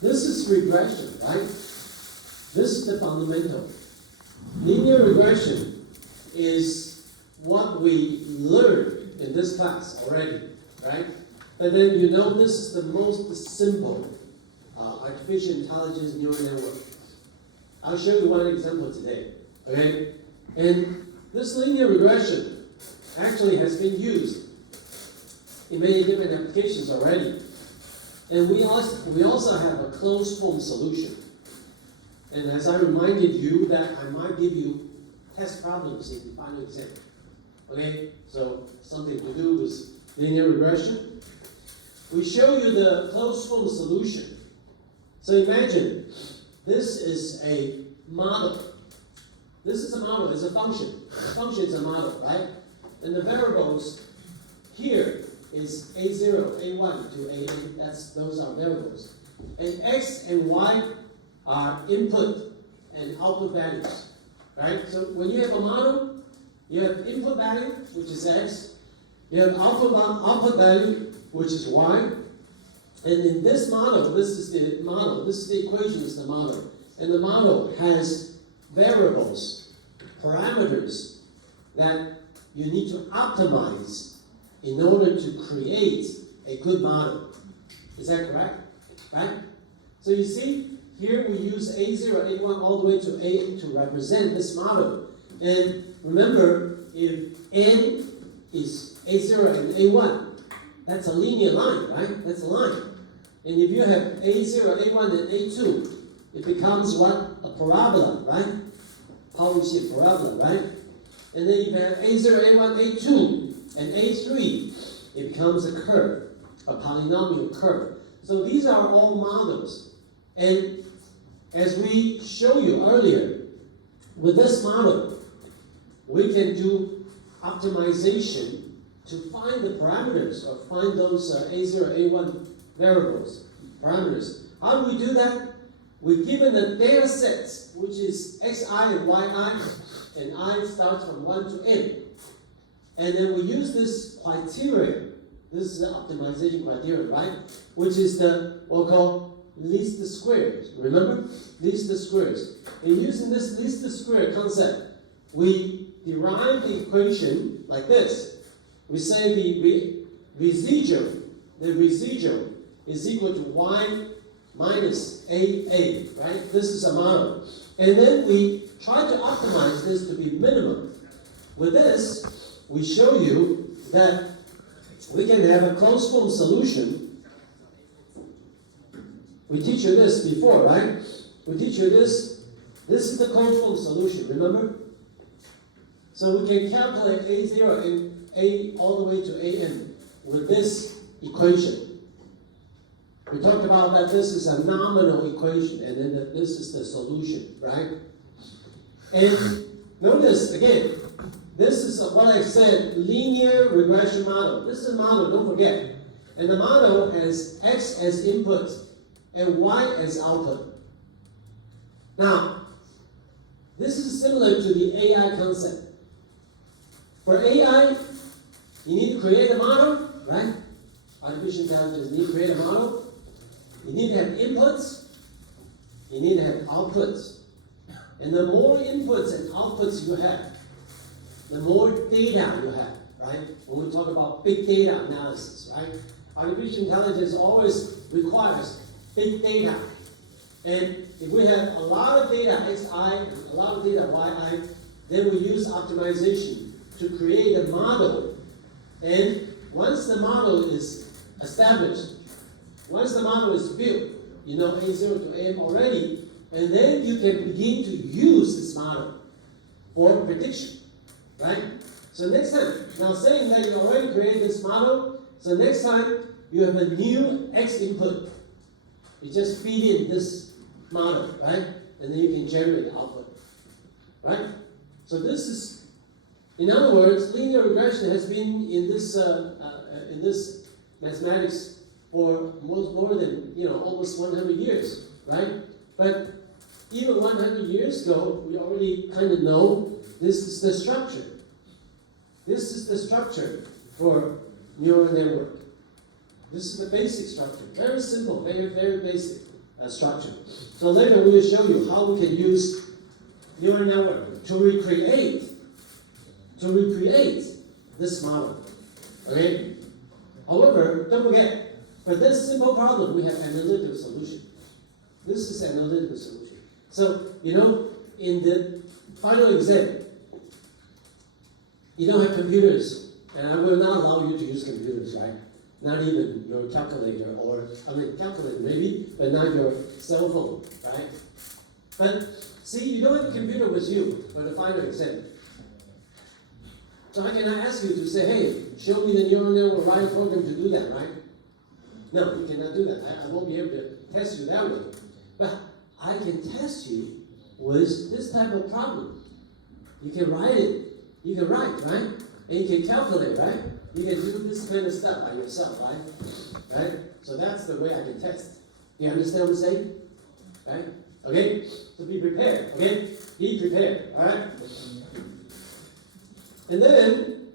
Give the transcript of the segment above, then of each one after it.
This is regression, right? This is the fundamental. Linear regression is what we learned in this class already, right? But then you know this is the most simple artificial intelligence neural network. I'll show you one example today, okay? And this linear regression actually has been used in many different applications already. And we also have a closed form solution. And as I reminded you that I might give you test problems in the final exam. Okay, so something to do with linear regression. We show you the closed form solution. So imagine this is a model. This is a model, it's a function. A function is a model, right? And the variables here is A0, A1 to AN. Those are variables. And X and Y are input and output values, right? So when you have a model, you have input value, which is X. You have output value, which is Y. And in this model, this is the equation is the model. And the model has variables, parameters that you need to optimize in order to create a good model. Is that correct? Right? So you see, here we use A0, A1 all the way to A to represent this model. And remember, if N is A0 and A1, that's a linear line, right? That's a line. And if you have A0, A1, and A2, it becomes what? A parabola, right? Polygon parabola, right? And then you have A0, A1, A2, and A3, it becomes a curve, a polynomial curve. So these are all models. And as we showed you earlier, with this model, we can do optimization to find the parameters or find those A0, A1 variables, parameters. How do we do that? We're given a data set, which is Xi and Yi, and I starts from 1 to n. And then we use this criteria. This is the optimization criteria, right? Which is the, what we call least squares. Remember? Least squares. And using this least square concept, we derive the equation like this. We say the residual is equal to y minus AA, right? This is a model. And then we try to optimize this to be minimum. With this, we show you that we can have a closed form solution. We teach you this before, right? We teach you this. This is the closed form solution, remember? So we can calculate A0 and A all the way to AN with this equation. We talked about that this is a nominal equation, and then this is the solution, right? And notice, again, this is what I said, linear regression model. This is a model, don't forget. And the model has X as input and Y as output. Now, this is similar to the AI concept. For AI, you need to create a model, right? Artificial intelligence, you need to create a model. You need to have inputs. You need to have outputs. And the more inputs and outputs you have, the more data you have, right? When we talk about big data analysis, right? Artificial intelligence always requires big data. And if we have a lot of data Xi and a lot of data Yi, then we use optimization to create a model. And once the model is established, once the model is built, you know A0 to AM already, and then you can begin to use this model for prediction, right? So next time, now saying that you already created this model, so next time you have a new X input, you just feed in this model, right? And then you can generate output, right? So this is, in other words, linear regression has been in this mathematics for more than almost 100 years, right? But even 100 years ago, we already kind of know this is the structure. This is the structure for neural network. This is the basic structure. Very simple, very, very basic. structure. So later we will show you how we can use neural network to recreate this model. Okay? However, don't forget, for this simple problem, we have analytical solution. This is analytical solution. So, in the final exam, you don't have computers, and I will not allow you to use computers, right? Not even your calculator, calculator maybe, but not your cell phone, right? But see, you don't have a computer with you for the final exam. So I cannot ask you to say, hey, show me the neural network writing program to do that, right? No, you cannot do that. I won't be able to test you that way. But I can test you with this type of problem. You can write it. You can write, right? And you can calculate, right? You can do this kind of stuff by yourself, right? Right? So that's the way I can test. You understand what I'm saying? Right? Okay? So be prepared, okay? Be prepared, all right? And then,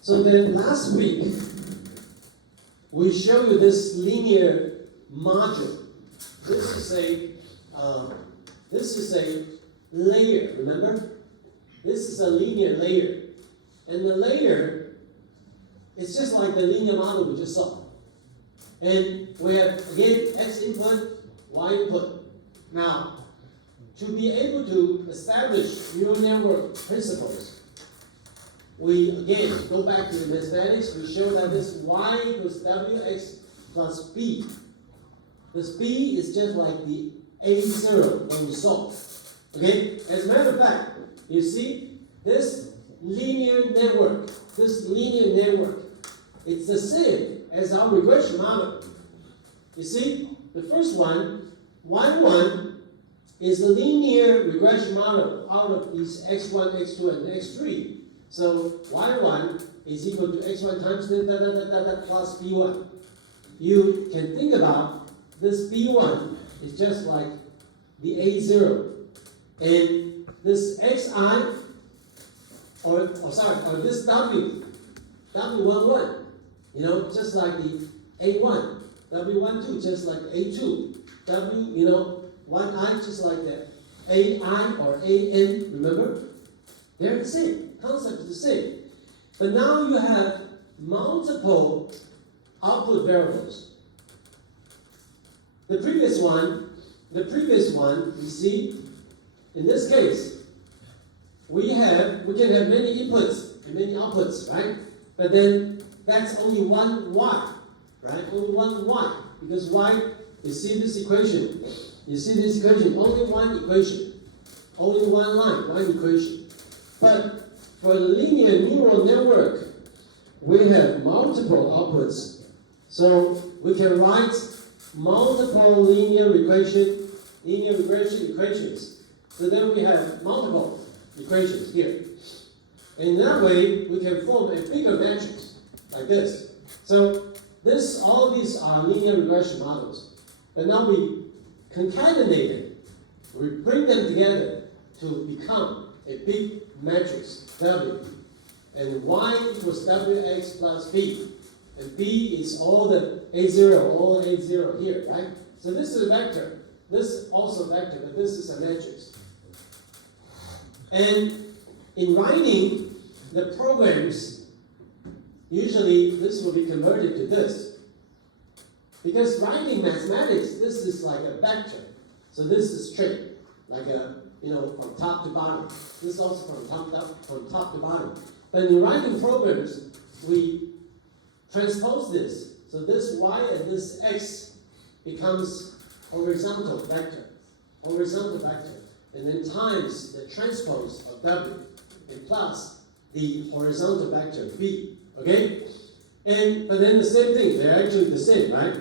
so then last week, we showed you this linear module. This is a layer, remember? This is a linear layer. And the layer is just like the linear model we just saw. And we have, again, x input, y input. Now, to be able to establish neural network principles, we, again, go back to the mathematics. We show that this y equals wx plus b. This b is just like the a0 when we solve. Okay? As a matter of fact, you see, this linear network, it's the same as our regression model. You see, the first one, y1, is the linear regression model out of these x1, x2, and x3. So y1 is equal to x1 times plus b1. You can think about this b1 is just like the a0. And this xi, or this w11, just like the a1, w12 just like a2, one-i just like the ai or an, remember? They're the same, concept is the same. But now you have multiple output variables. The previous one, you see, in this case, we can have many inputs and many outputs, right? But then that's only one y, right? Only one y, because y, you see this equation, only one equation, only one line, one equation. But for the linear neural network, we have multiple outputs. So we can write multiple linear regression equations. So then we have multiple equations here. And that way, we can form a bigger matrix, like this. So all these are linear regression models. But now we concatenate it. We bring them together to become a big matrix, W. And Y equals Wx plus B. And B is all the A0 here, right? So this is a vector. This is also a vector, but this is a matrix. And in writing the programs, usually this will be converted to this. Because writing mathematics, this is like a vector. So this is straight, like from top to bottom. This is also from top to bottom. But in writing programs, we transpose this. So this y and this x becomes horizontal vector. And then times the transpose of w, and plus the horizontal vector b. Okay? But then the same thing, they're actually the same, right?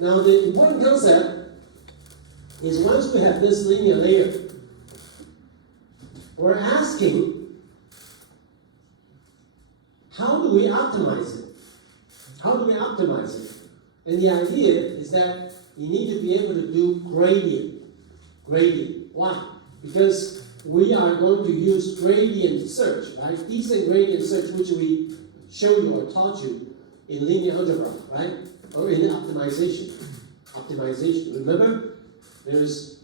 Now the important concept is once we have this linear layer, we're asking, how do we optimize it? And the idea is that you need to be able to do gradient. Why? Because we are going to use gradient search, right? Descent gradient search, which we showed you or taught you in linear algebra, right? Or in optimization. Remember, there's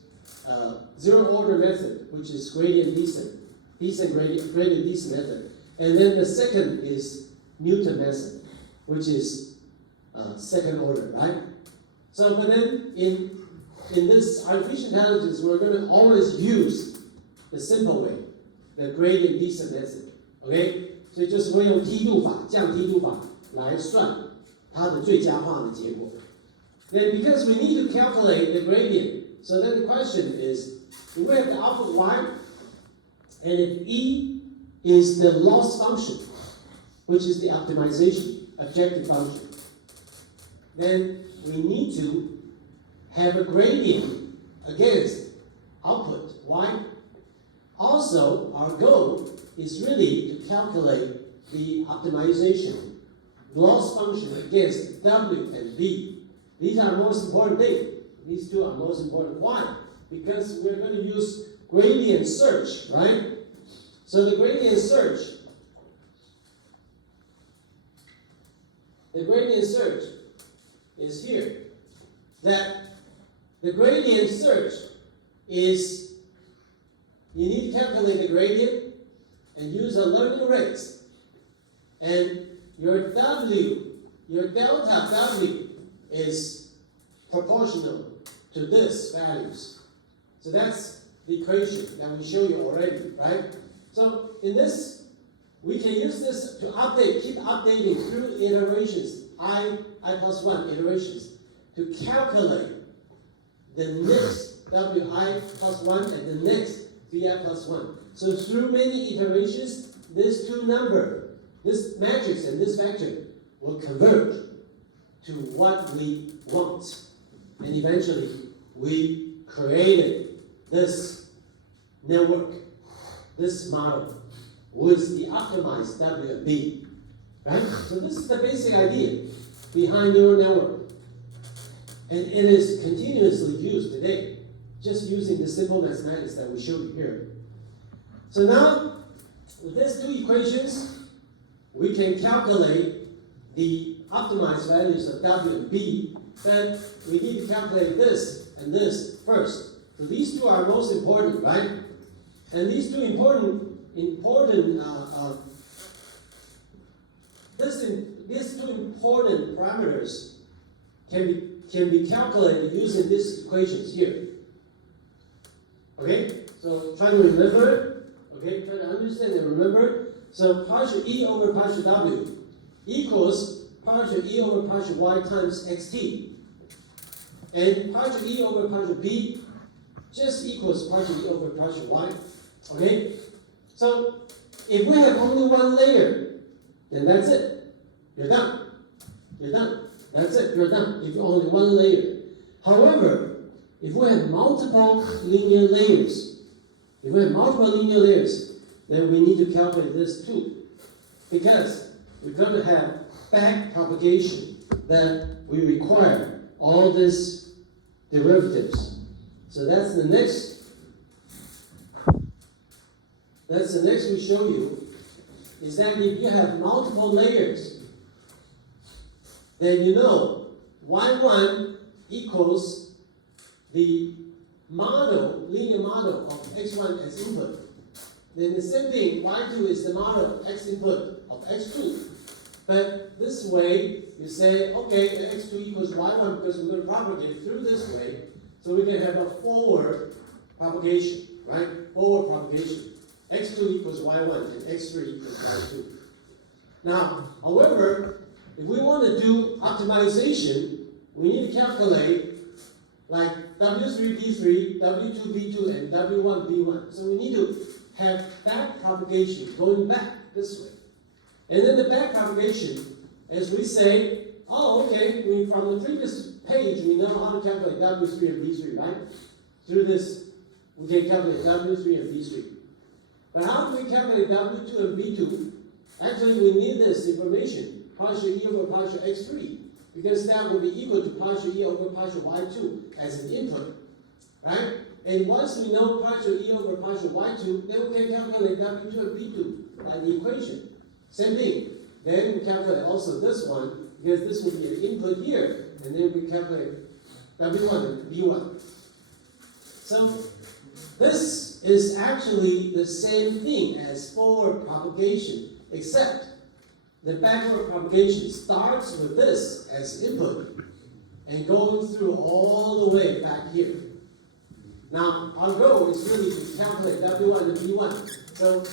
zero order method, which is gradient descent gradient descent method, and then the second is Newton method, which is second order, right? So, but then in this artificial intelligence, we're going to always use the simple way, the gradient descent method, okay? 所以就是会用梯度法、降梯度法来算它的最佳化的结果。Then because we need to calculate the gradient, so then the question is, if we have the output y, and if e is the loss function, which is the optimization objective function, then we need to have a gradient against output y. Also, our goal is really to calculate the optimization loss function against w and b. These are most important things. These two are most important. Why? Because we're going to use gradient search, right? So the gradient search is here. That the gradient search is, you need to calculate the gradient and use a learning rate. And your W, your delta W is proportional to this values. So that's the equation that we show you already, right? So in this, we can use this to update, keep updating through iterations, I plus 1 iterations, to calculate the next Wi plus 1 and the next Vi plus 1. So through many iterations, this two number, this matrix and this vector will converge to what we want. And eventually, we created this network, this model, with the optimized W and B. Right? So this is the basic idea behind neural network. And it is continuously used today, just using the simple mathematics that we showed you here. So now, with these two equations, we can calculate the optimized values of W and B, but we need to calculate this and this first. So these two are most important, right? And these two important parameters can be calculated using these equations here. Okay, so try to remember. Okay, try to understand and remember. So partial E over partial W equals partial E over partial Y times xt. And partial E over partial B just equals partial E over partial Y. Okay? So if we have only one layer, then that's it. You're done. You're done. That's it. You're done. If only one layer. However, if we have multiple linear layers, then we need to calculate this too. Because we're going to have back propagation that we require all these derivatives. So that's the next we show you, is that if you have multiple layers, then you know y1 equals the model, linear model of x1 as input. Then the same thing, y2 is the model of x input of x2. But this way, you say, okay, x2 equals y1 because we're going to propagate through this way, so we can have a forward propagation, right? Forward propagation. x2 equals y1 and x3 equals y2. Now, however, if we want to do optimization, we need to calculate like W3, B3, W2, B2, and W1, B1. So we need to have back propagation going back this way. And then the back propagation, as we say, oh, okay, from the previous page, we know how to calculate W3 and B3, right? Through this, we can calculate W3 and B3. But how do we calculate W2 and B2? Actually, we need this information, partial E over partial x3, because that will be equal to partial E over partial y2 as an input, right? And once we know partial E over partial y2, then we can calculate W2 and B2 by the equation. Same thing. Then we calculate also this one because this will be an input here, and then we calculate W1 and B1. So this is actually the same thing as forward propagation, except the backward propagation starts with this as input and goes through all the way back here. Now, our goal is really to calculate W1 and B1. So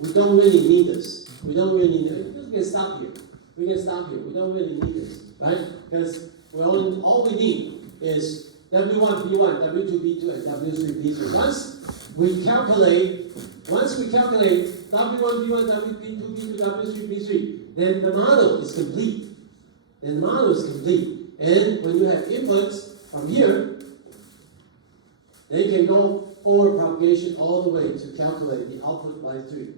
we don't really need this. We don't really need it. We can stop here. We can stop here. We don't really need this, right? Because all we need is W1, B1, W2, B2, and W3, B3. Once we calculate W1, B1, W2, B2, W3, B3, then the model is complete. And when you have inputs from here, then you can go forward propagation all the way to calculate the output by 3.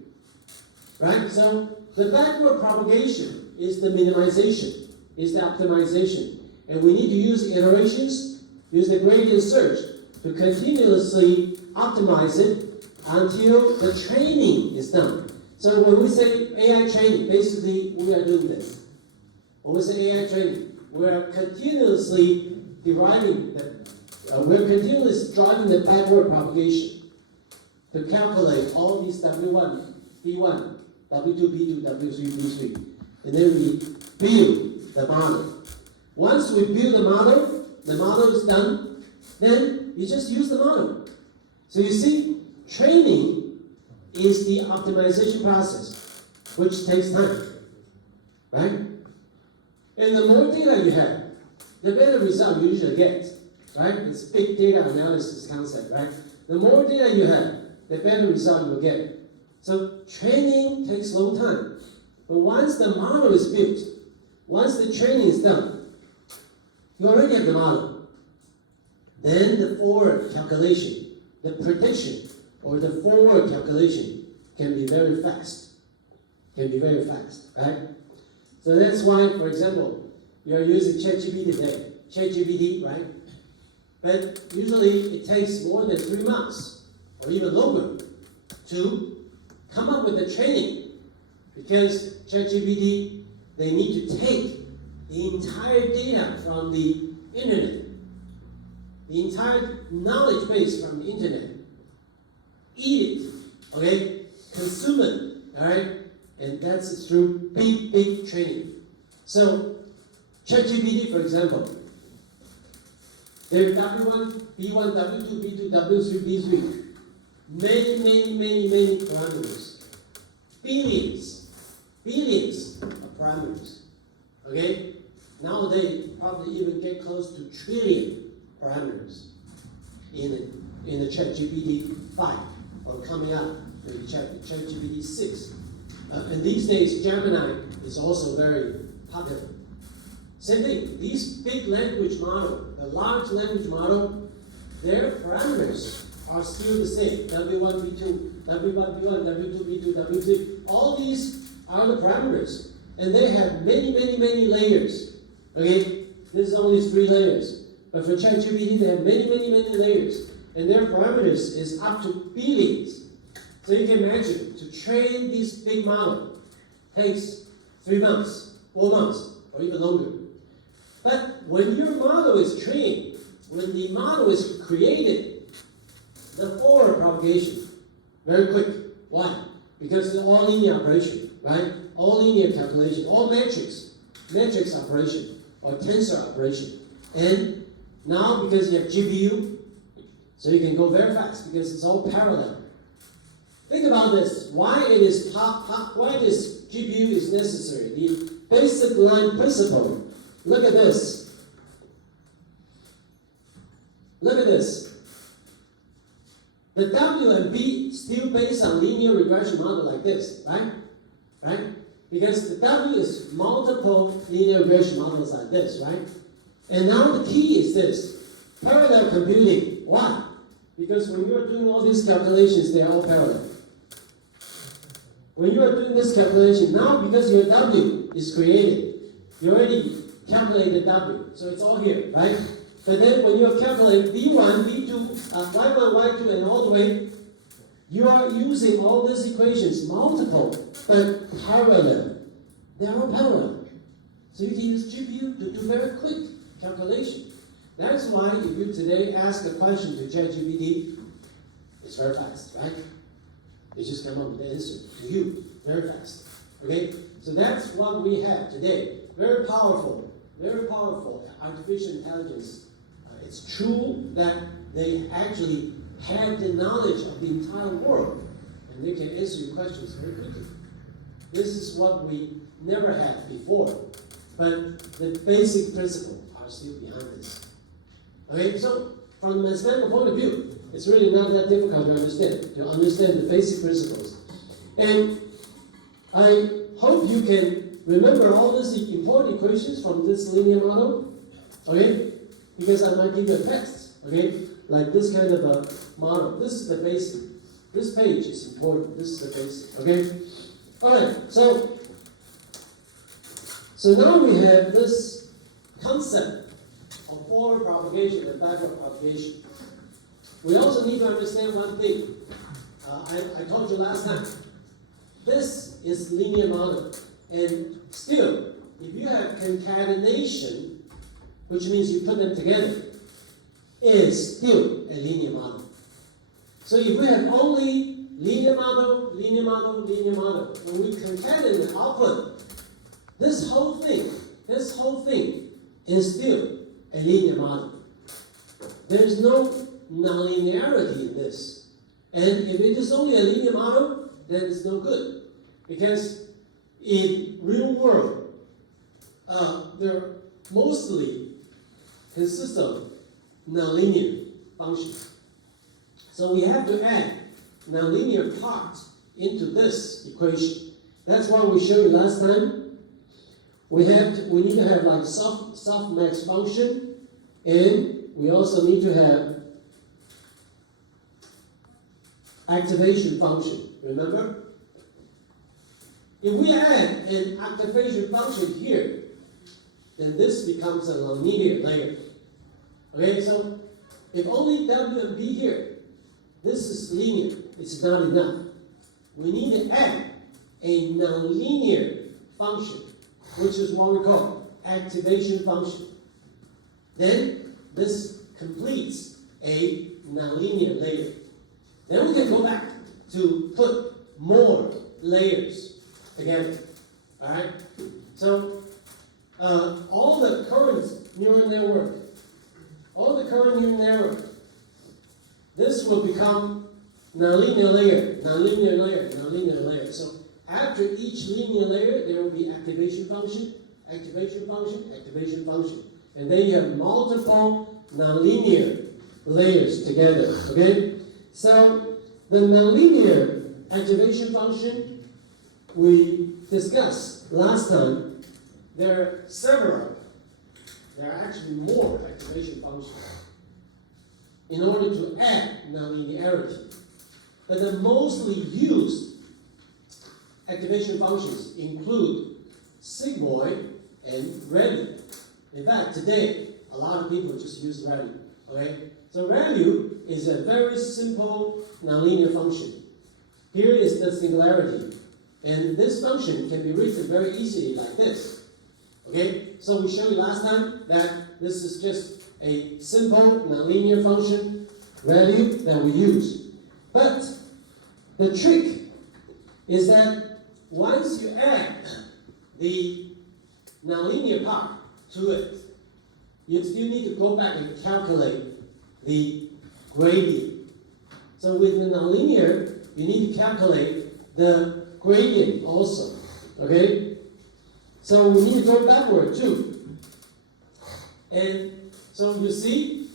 Right? So the backward propagation is the minimization, is the optimization. And we need to use iterations, use the gradient search to continuously optimize it until the training is done. So when we say AI training, basically we are doing this. When we say AI training, we are continuously driving the backward propagation to calculate all these W1, B1, W2, B2, W3, B3. And then we build the model. Once we build the model is done, then you just use the model. So you see, training is the optimization process, which takes time, right? And the more data you have, the better result you usually get, right? It's big data analysis concept, right? The more data you have, the better result you will get. So training takes a long time. But once the model is built, once the training is done, you already have the model. Then the forward calculation, the prediction, or the forward calculation can be very fast. Right? So that's why, for example, you are using ChatGPT today. ChatGPT, right? But usually it takes more than 3 months, or even longer, to come up with the training. Because ChatGPT, they need to take the entire data from the internet, the entire knowledge base from the internet, eat it, okay, consume it, all right, and that's through big training. So ChatGPT, for example, there are W1, B1, W2, B2, W3, B3, many parameters, billions of parameters, okay? Nowadays, probably even get close to trillion parameters in the ChatGPT 5 or coming up with ChatGPT 6. And these days, Gemini is also very popular. Same thing, these big language model, the large language model, their parameters are still the same. W1, B2, W1, B1, W2, B2, W3. All these are the parameters. And they have many layers. Okay? This is only 3 layers. But for ChatGPT, they have many layers. And their parameters is up to billions. So you can imagine, to train this big model takes 3 months, 4 months, or even longer. But when your model is trained, when the model is created, the forward propagation, very quick. Why? Because it's all linear operation, right? All linear calculation, all matrix operation, or tensor operation. And now, because you have GPU, so you can go very fast, because it's all parallel. Think about this, why this GPU is necessary, the basic line principle. Look at this. The W and B still based on linear regression model like this, right? Because the W is multiple linear regression models like this, right? And now the key is this, parallel computing. Why? Because when you are doing all these calculations, they are all parallel. When you are doing this calculation, now because your W is created, you already calculated W, so it's all here, right? But then when you are calculating B1, B2, Y1, Y2, and all the way, you are using all these equations, multiple, but parallel. They're all parallel. So you can use GPU to do very quick calculation. That's why if you today ask a question to ChatGPT, it's very fast, right? It just comes up with the answer to you very fast. Okay? So that's what we have today. Very powerful artificial intelligence. It's true that they actually have the knowledge of the entire world, and they can answer your questions very quickly. This is what we never had before, but the basic principles are still behind this. Okay, so from the mathematical point of view, it's really not that difficult to understand the basic principles. And I hope you can remember all these important equations from this linear model, okay? Because I might give you a test, okay? Like this kind of a model. This is the basic. This page is important. This is the basic, okay? All right, so now we have this concept of forward propagation and backward propagation. We also need to understand one thing. I told you last time. This is linear model. And still, if you have concatenation, which means you put them together, it is still a linear model. So if we have only linear model, when we concatenate the output, this whole thing is still a linear model. There's no nonlinearity in this. And if it is only a linear model, then it's no good. Because in real world, they're mostly consist of nonlinear functions. So we have to add nonlinear part into this equation. That's why we showed you last time. We need to have like softmax function, and we also need to have activation function. Remember? If we add an activation function here, then this becomes a nonlinear layer. Okay, so if only W and B here, this is linear, it's not enough. We need to add a nonlinear function, which is what we call activation function. Then this completes a nonlinear layer. Then we can go back to put more layers together. Alright? So all the current neural network, this will become nonlinear layer. So after each linear layer, there will be activation function. And then you have multiple nonlinear layers together. Okay? So the nonlinear activation function we discussed last time, there are actually more activation functions in order to add nonlinearity. But the mostly used activation functions include sigmoid and ReLU. In fact, today, a lot of people just use ReLU. Okay? So ReLU is a very simple nonlinear function. Here is the singularity. And this function can be written very easily like this. Okay? So we showed you last time that this is just a simple nonlinear function, ReLU, that we use. But the trick is that once you add the nonlinear part to it, you still need to go back and calculate the gradient. So with the nonlinear, you need to calculate the gradient also. Okay? So we need to go backward too. And so you see,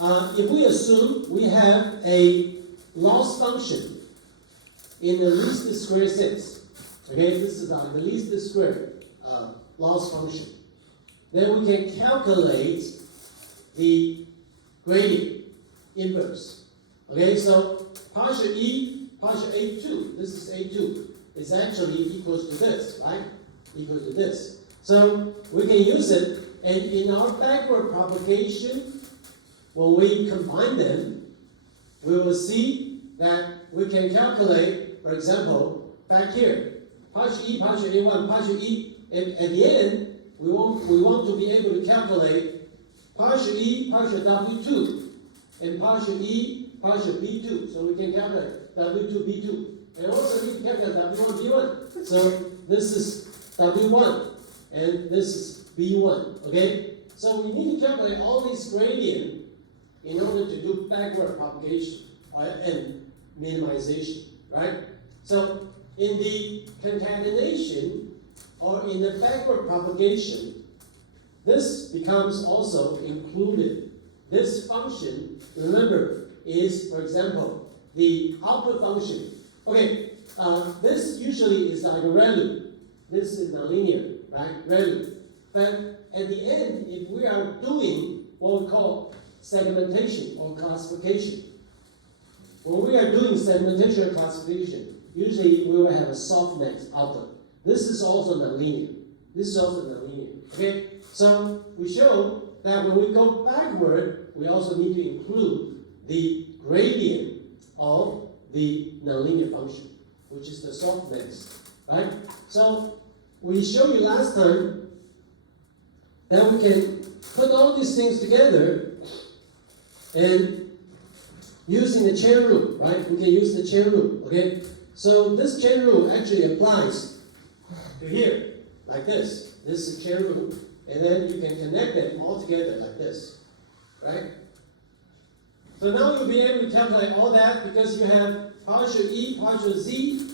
if we assume we have a loss function in the least square sense, okay, this is the least square loss function, then we can calculate the gradient inverse. Okay, so partial E, partial A2, this is A2, is actually equals to this, right? Equal to this. So we can use it, and in our backward propagation, when we combine them, we will see that we can calculate, for example, back here, partial E, partial A1, partial E, at the end, we want to be able to calculate partial E, partial W2, and partial E, partial B2. So we can calculate W2, B2. And also need to calculate W1, B1. So this is W1, and this is B1, okay? So we need to calculate all these gradients in order to do backward propagation and minimization, right? So in the concatenation or in the backward propagation, this becomes also included. This function, remember, is, for example, the output function. Okay, this usually is like a ReLU. This is a linear, right? ReLU. But at the end, if we are doing what we call segmentation or classification, when we are doing segmentation or classification, usually we will have a softmax output. This is also nonlinear. This is also nonlinear. Okay? So we show that when we go backward, we also need to include the gradient of the nonlinear function, which is the softmax. Right? So we showed you last time that we can put all these things together and using the chain rule, right? We can use the chain rule, okay? So this chain rule actually applies to here, like this. This is chain rule, and then you can connect them all together like this, right? So now you'll be able to calculate all that because you have partial E, partial Z,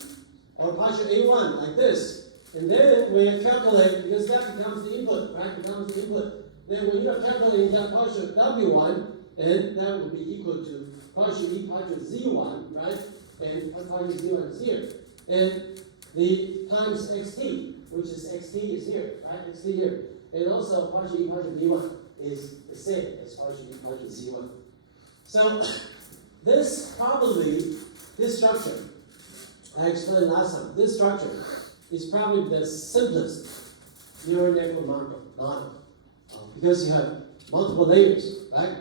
or partial A1 like this. And then when you calculate, because that becomes the input, right? Becomes the input. Then when you are calculating that partial W1, and that will be equal to partial E, partial Z1, right? And partial Z1 is here. And the times XT, which is XT is here, right? XT here. And also partial E, partial B1 is the same as partial E, partial Z1. So this structure, I explained last time, this structure is probably the simplest neural network model because you have multiple layers, right?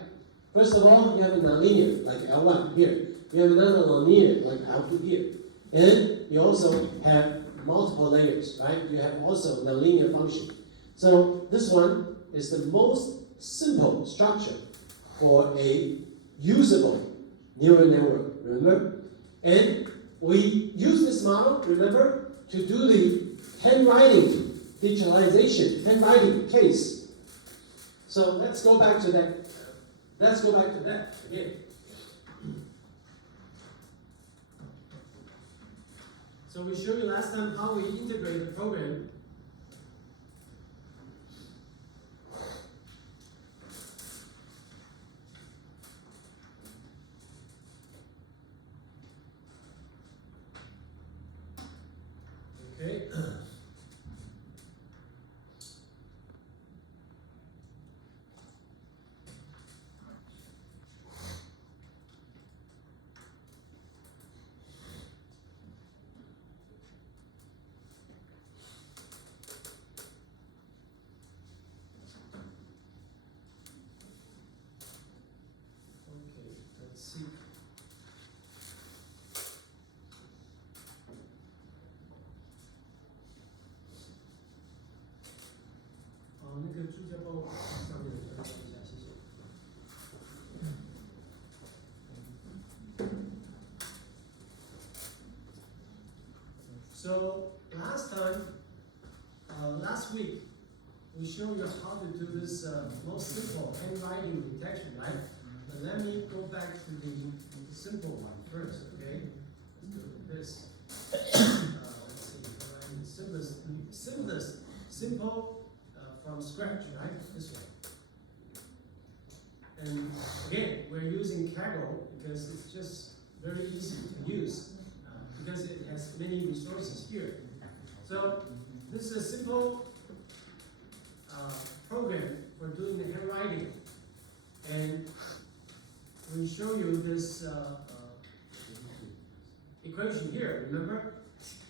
First of all, you have a nonlinear, like L1 here. You have another nonlinear, like L2 here. And you also have multiple layers, right? You have also nonlinear function. So this one is the most simple structure for a usable neural network, remember? And we use this model, remember, to do the handwriting digitalization, handwriting case. So let's go back to that. Let's go back to that again. So we showed you last time how we integrate the program. Okay. Let's see. So last week, we showed you how to do this most simple handwriting detection, right? But let me go back to the simple one first, okay? Let's do this. Let's see, simplest, simple from scratch, right? This way. And again, we're using Kaggle because it's just very easy to use because it has many resources here. So this is a simple program for doing the handwriting. And we show you this equation here, remember?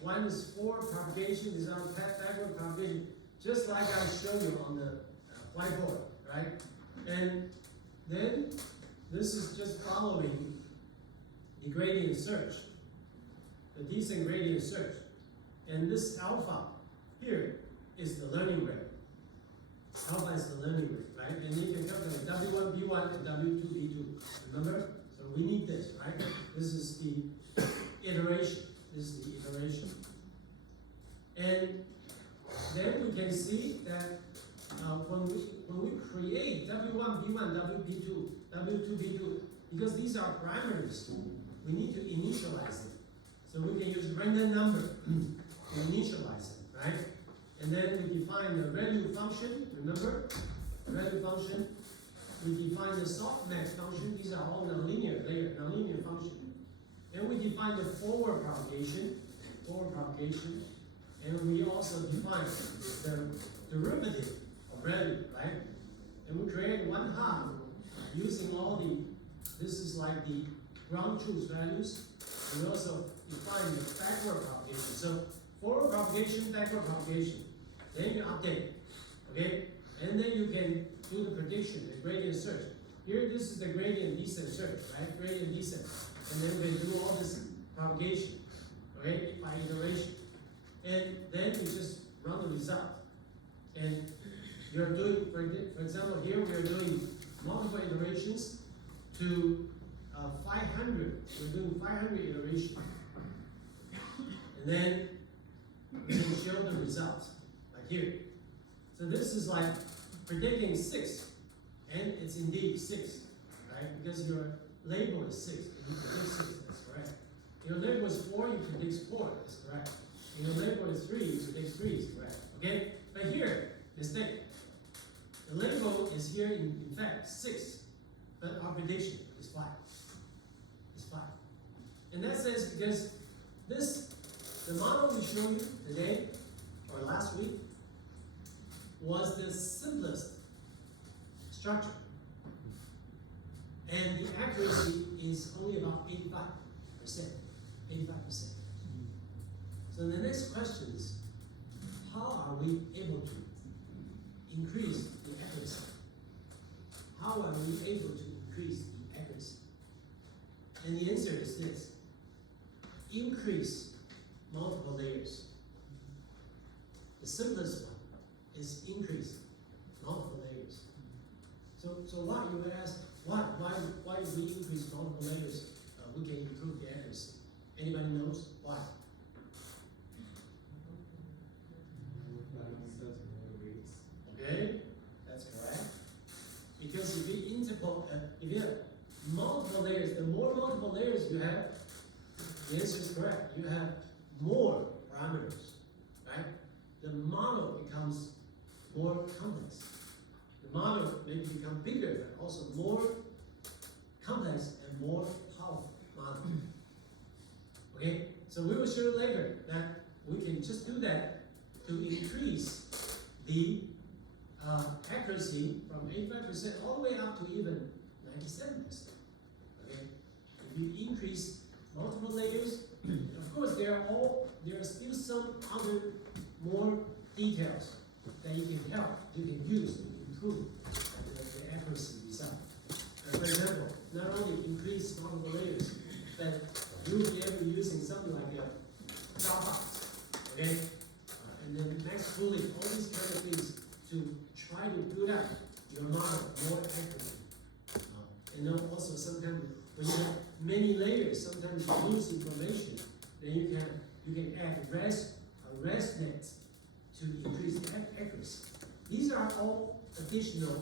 One is for propagation, is on backward propagation, just like I showed you on the whiteboard, right? And then this is just following the gradient search, the descent gradient search. And this alpha here is the learning rate. Alpha is the learning rate, right? And you can calculate W1, B1, and W2, B2. Remember? So we need this, right? This is the iteration. This is the iteration. And then we can see that when we create W1, B1, W2, B2, because these are parameters, we need to initialize them. So we can use random number to initialize them, right? And then we define the value function, remember? The value function. We define the softmax function. These are all nonlinear function. And we define the forward propagation. And we also define the derivative of value, right? And we create one half using all this is like the ground truth values. We also define the backward propagation. So forward propagation, backward propagation. Then you update, okay? And then you can do the prediction, the gradient search. Here, this is the gradient descent search, right? Gradient descent. And then we do all this propagation, okay? By iteration. And then you just run the result. And you're doing, for example, here we are doing multiple iterations to 500. We're doing 500 iterations. And then we can show the results, like here. So this is like predicting 6, and it's indeed 6, right? Because your label is 6, and you predict 6, that's correct. Your label is 4, you predict 4, that's correct. And your label is 3, you predict 3, is correct. Okay? But here, mistake. The label is here in fact 6, but our prediction is 5. It's 5. In that sense, because the model we showed you today, or last week, was the simplest structure. And the accuracy is only about 85%. 85%. So the next question is, how are we able to increase the accuracy? How are we able to increase the accuracy? And the answer is this: increase multiple layers. The simplest one is increase multiple layers. So why, you would ask, why do we increase multiple layers? We can improve the accuracy. Anybody knows why? Okay, that's correct. Because if you have multiple layers, the more multiple layers you have, the answer is correct. You have more parameters, right? The model becomes more complex. The model may become bigger, but also more complex and more powerful model. Okay, so we will show you later that we can just do that to increase the accuracy from 85% all the way up to even 97%. Okay, if you increase multiple layers, of course there are still some other more details that you can use to improve the accuracy result. For example, not only increase multiple layers, but you will be able to using something like a Dropbox, okay? And then max pooling, all these kind of things to try to build up your model more accurately. And then also sometimes when you have many layers, sometimes you lose information, then you can add ResNet to increase the accuracy. These are all additional